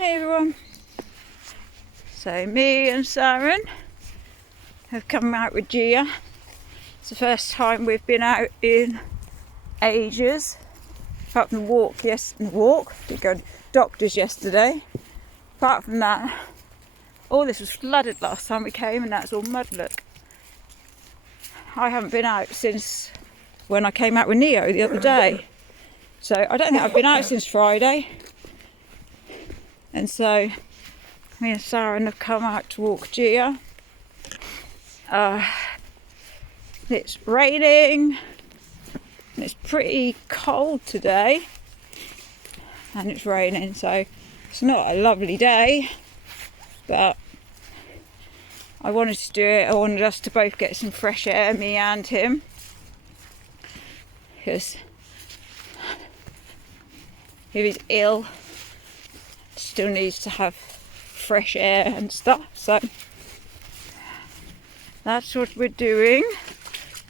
Hey everyone. So me and Sarren have come out with Gia. It's the first time we've been out in ages. Apart from the walk, we go to doctors yesterday. Apart from that, all this was flooded last time we came and that's all mud, look. I haven't been out since when I came out with Neo the other day. So I don't think I've been out since Friday. And so me and Sarren have come out to walk Gia. It's raining and it's pretty cold today and it's raining, so it's not a lovely day, but I wanted to do it. I wanted us to both get some fresh air, me and him, because if he's ill still needs to have fresh air and stuff. So that's what we're doing.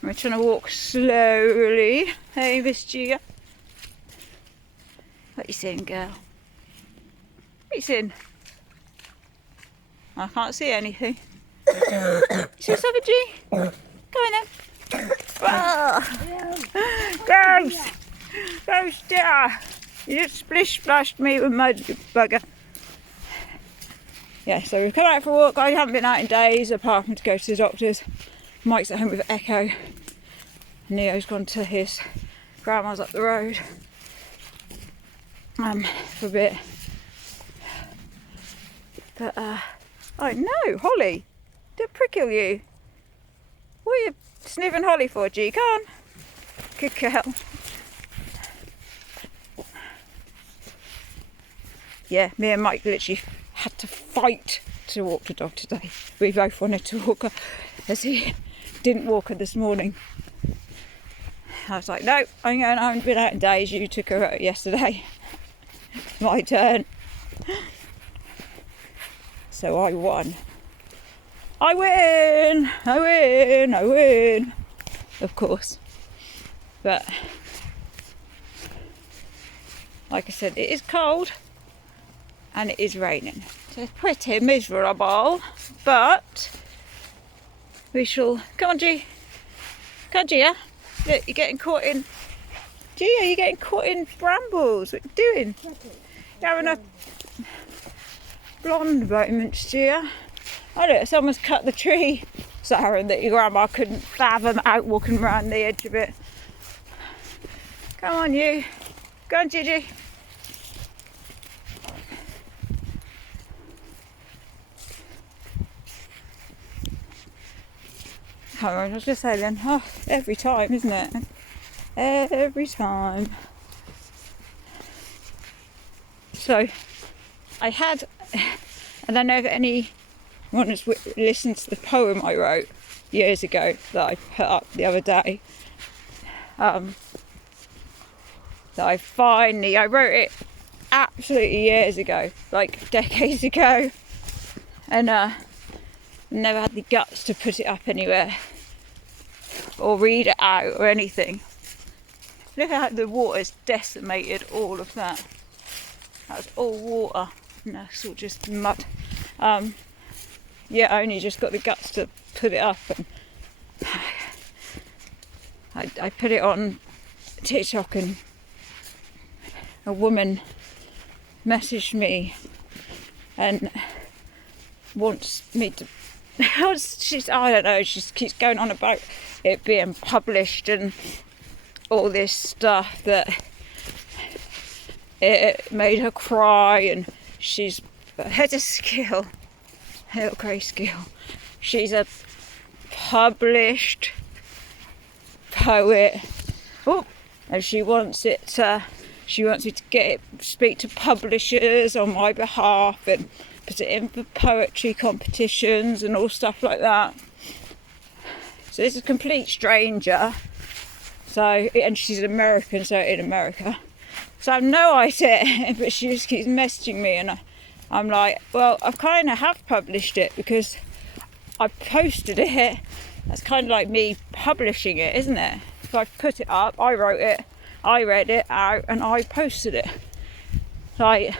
We're trying to walk slowly. Hey Miss Gia, what you saying, girl? What you saying? I can't see anything. You see something, G? Go on then. Gross! Gross, dear! You just splish splashed me with mud, you bugger. Yeah, so we've come out for a walk. I haven't been out in days apart from to go to the doctors. Mike's at home with Echo. Neo's gone to his grandma's up the road for a bit. But I know, Holly, did prickle you. What are you sniffing Holly for, G? Come on. Good girl. Yeah, me and Mike literally had to fight to walk the dog today. We both wanted to walk her, as he didn't walk her this morning. I was like, no, I haven't been out in days. You took her out yesterday. My turn. So I won. I win! I win! I win! Of course. But like I said, it is cold. And it is raining, so it's pretty miserable, but we shall. Come on, G. Come on, Gia. Look, you're getting caught in. Gia, you're getting caught in brambles. What are you doing? You're having a blonde moment, Gia. Oh look, someone's cut the tree, Sarren, that your grandma couldn't fathom out walking around the edge of it. Come on, you. Go on, Gigi. I was just saying, oh, every time, isn't it? Every time. So, I had, I don't know if anyone has listened to the poem I wrote years ago that I put up the other day. That I wrote it absolutely years ago, like decades ago, and never had the guts to put it up anywhere or read it out or anything. Look at how the water's decimated all of that. That's all water and that's all just mud. Yeah, I only just got the guts to put it up, and I put it on TikTok and a woman messaged me and wants me to I don't know, she keeps going on about it being published and all this stuff, that it made her cry, and she's had a skill, a little grey skill. She's a published poet. Oh, and she wants me to speak to publishers on my behalf and put it in for poetry competitions and all stuff like that. So this is a complete stranger. So, and she's American, so in America. So I have no idea, but she just keeps messaging me, and I'm like, well, I kind of have published it because I posted it. That's kind of like me publishing it, isn't it? So I put it up, I wrote it, I read it out, and I posted it. Like,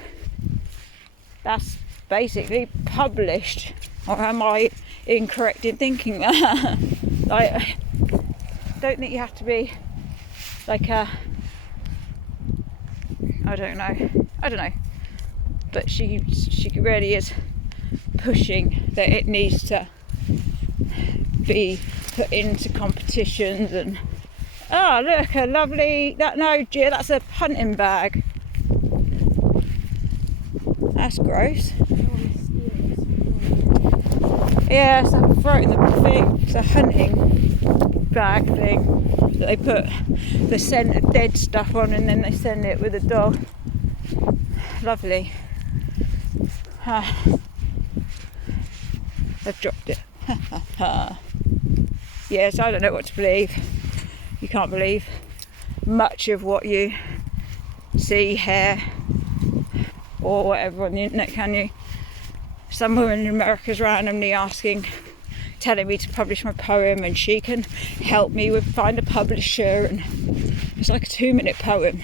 that's basically published. Or am I incorrect in thinking that? Like, I don't think you have to be like a, I don't know, but she really is pushing that it needs to be put into competitions. And oh, look, a lovely, Gia, that's a hunting bag. That's gross. Yeah, it's like throw it in the thing. It's a hunting bag thing that they put the scent of dead stuff on, and then they send it with a dog. Lovely. They've dropped it. Yes, I don't know what to believe. You can't believe much of what you see, hear, or whatever on the internet, can you? Some woman in America's randomly telling me to publish my poem, and she can help me find a publisher, and it's like a 2-minute poem.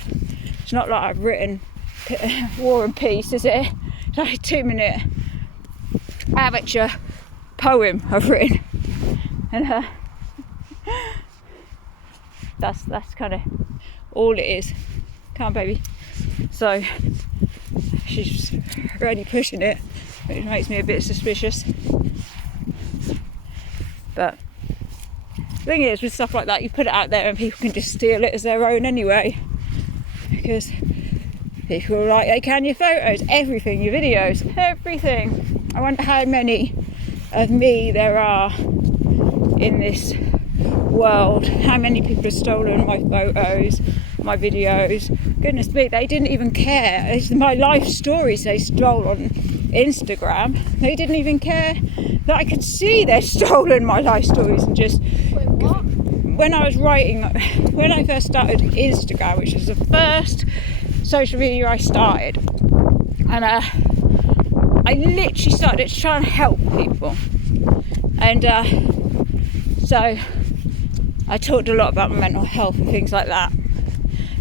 It's not like I've written War and Peace, is it? It's like a 2-minute amateur poem I've written, and that's kind of all it is. Come on, baby. So she's really pushing it, which makes me a bit suspicious. But the thing is, with stuff like that, you put it out there and people can just steal it as their own anyway, because people are like, they can your photos, everything, your videos, everything. I wonder how many of me there are in this world. How many people have stolen my photos, my videos? Goodness me, they didn't even care. It's my life stories they stole on Instagram. They didn't even care that I could see they'd stolen my life stories. And just, wait, what? When I first started Instagram, which was the first social media I started, and I literally started to try and help people, and so I talked a lot about my mental health and things like that.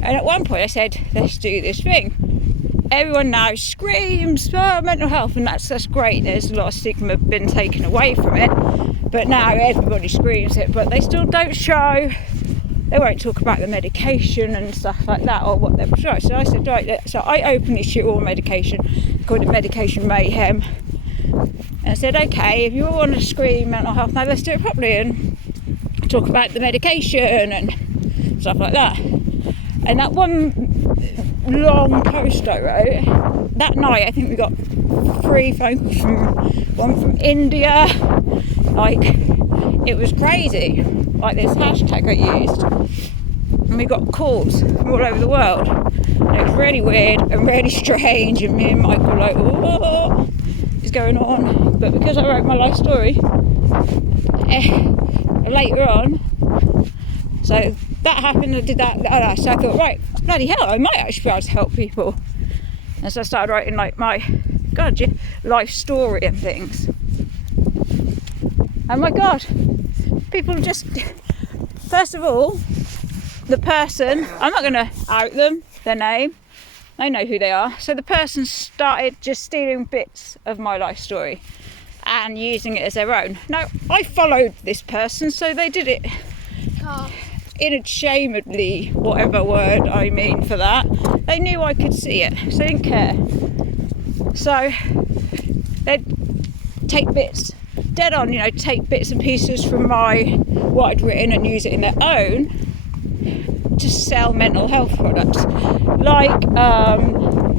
And at one point I said, let's do this thing. Everyone now screams for mental health, and that's great. There's a lot of stigma been taken away from it, but now everybody screams it, but they still don't show. They won't talk about the medication and stuff like that, or what they're prescribed. So I said, right, so I openly shoot all medication, called it medication mayhem. And I said, okay, if you all want to scream mental health, now let's do it properly and talk about the medication and stuff like that. And that one long post I wrote, that night I think we got 3 phone calls from one from India. Like, it was crazy. Like, this hashtag I used, and we got calls from all over the world, and it was really weird and really strange, and me and Mike were like, what is going on? But because I wrote my life story later on, so that happened, I did that, so I thought, right, bloody hell, I might actually be able to help people. And so I started writing like my life story and things. Oh my god, people just, first of all, the person, I'm not going to out them, their name, they know who they are. So the person started just stealing bits of my life story and using it as their own. Now, I followed this person, so they did it unashamedly, whatever word I mean for that. They knew I could see it, so they didn't care. So they'd take bits, dead on, take bits and pieces from what I'd written and use it in their own to sell mental health products, like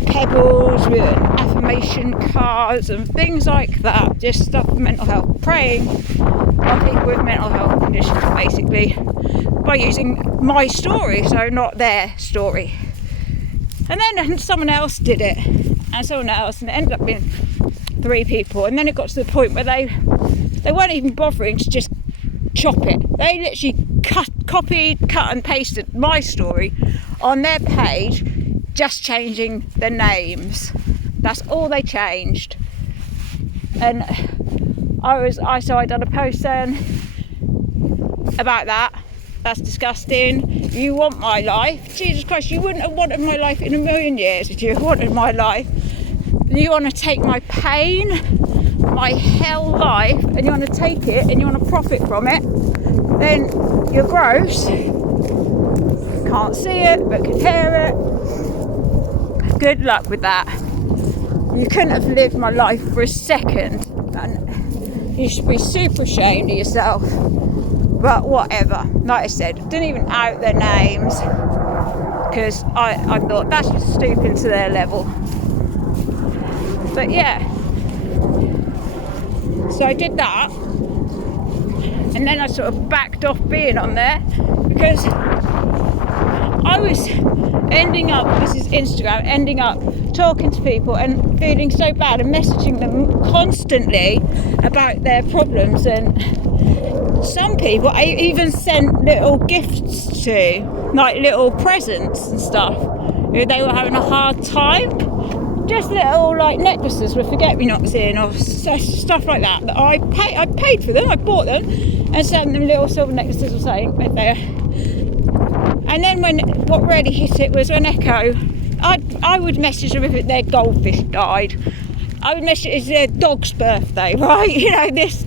pebbles with affirmation cards and things like that, just stuff for mental health, preying on people with mental health conditions basically by using my story, so not their story. And then someone else did it, and someone else, and it ended up being 3 people. And then it got to the point where they weren't even bothering to just chop it. They literally copied, cut and pasted my story on their page, just changing the names. That's all they changed. And I done a post then about that. That's disgusting. You want my life? Jesus Christ, you wouldn't have wanted my life in a million years if you wanted my life. and you want to take my pain, my hell life, and you want to take it and you want to profit from it, then you're gross. Can't see it but can hear it. Good luck with that. You couldn't have lived my life for a second, and you should be super ashamed of yourself. But whatever, like I said, didn't even out their names because I thought that's just stooping to their level. But yeah, so I did that, and then I sort of backed off being on there because I was ending up, this is Instagram, ending up talking to people and feeling so bad and messaging them constantly about their problems. And some people I even sent little gifts to, like little presents and stuff. They were having a hard time. Just little like necklaces with forget-me-nots in or stuff like that. I paid for them, I bought them and sent them little silver necklaces or something right there. And then what really hit it was when Echo, I would message them if their goldfish died. I would message it's their dog's birthday, right? You know, this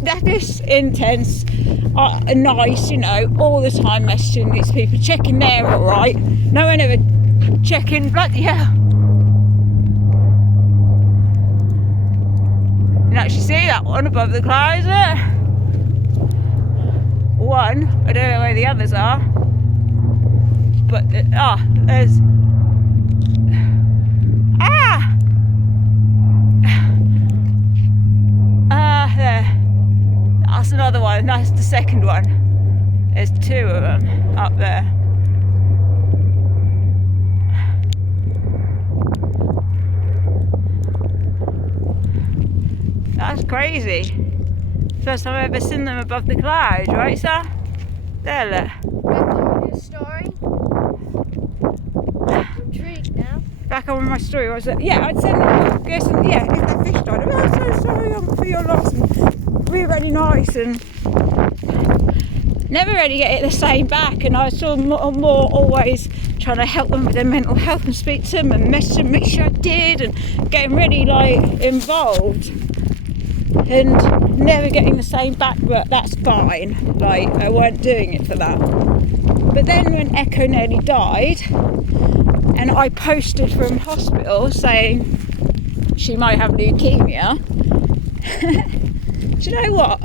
intense, nice, you know, all the time messaging these people, checking they're all right. No one ever checking, bloody hell. You can actually see that one above the clouds there. One, I don't know where the others are. But, there's... there. That's another one, that's the second one. There's two of them up there. That's crazy. First time I've ever seen them above the clouds, right, sir? There, look. Your story? I'm intrigued now. Back on my story, was it? Yeah, I'd send them. Yes, yeah, if that fish died, I'm so sorry for your loss. And really nice, and never really get it the same back. And I saw more always trying to help them with their mental health and speak to them and message them, make sure I did, and getting really like involved. And never getting the same back, but that's fine. Like, I weren't doing it for that. But then when Echo nearly died, and I posted from hospital saying she might have leukemia, do you know what?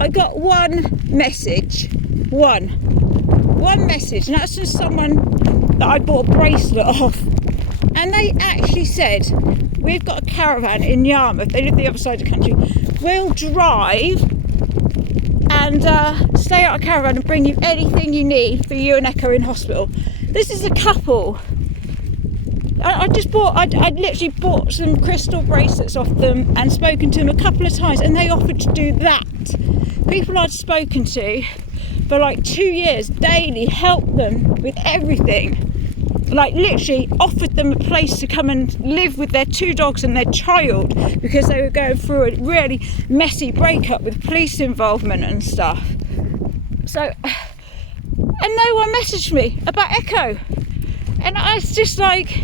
I got one message, one message, and that's from someone that I bought a bracelet off. And they actually said, we've got a caravan in Yarmouth, they live the other side of the country, we'll drive and stay at a caravan and bring you anything you need for you and Echo in hospital. This is a couple. I literally bought some crystal bracelets off them and spoken to them a couple of times, and they offered to do that. People I'd spoken to for like 2 years daily, helped them with everything. Like literally offered them a place to come and live with their 2 dogs and their child because they were going through a really messy breakup with police involvement and stuff. So, and no one messaged me about Echo. And I was just like,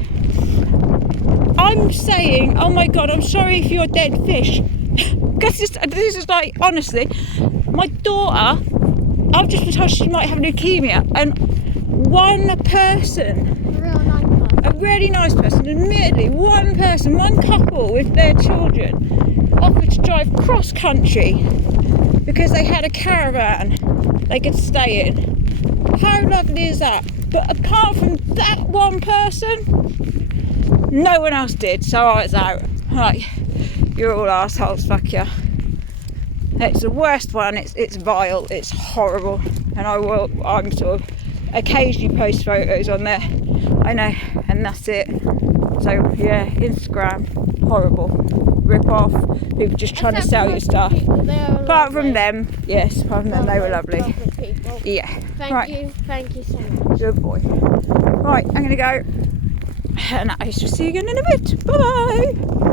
I'm saying, oh my God, I'm sorry if you're dead fish. Because this is like, honestly, my daughter, I've just been told she might have leukemia, and one person, a really nice person, admittedly, one couple with their children offered to drive cross country because they had a caravan they could stay in. How lovely is that? But apart from that one person, no one else did, so I was out. Like, you're all assholes, fuck you. It's the worst one, it's vile, it's horrible, and I'm sort of occasionally post photos on there, I know, and that's it. So yeah, Instagram, horrible, rip off, people just trying to sell you stuff. Apart from them, yes, apart from them, they were lovely. Yeah. Thank you so much. Good boy. Right, I'm gonna go, and I shall see you again in a bit. Bye.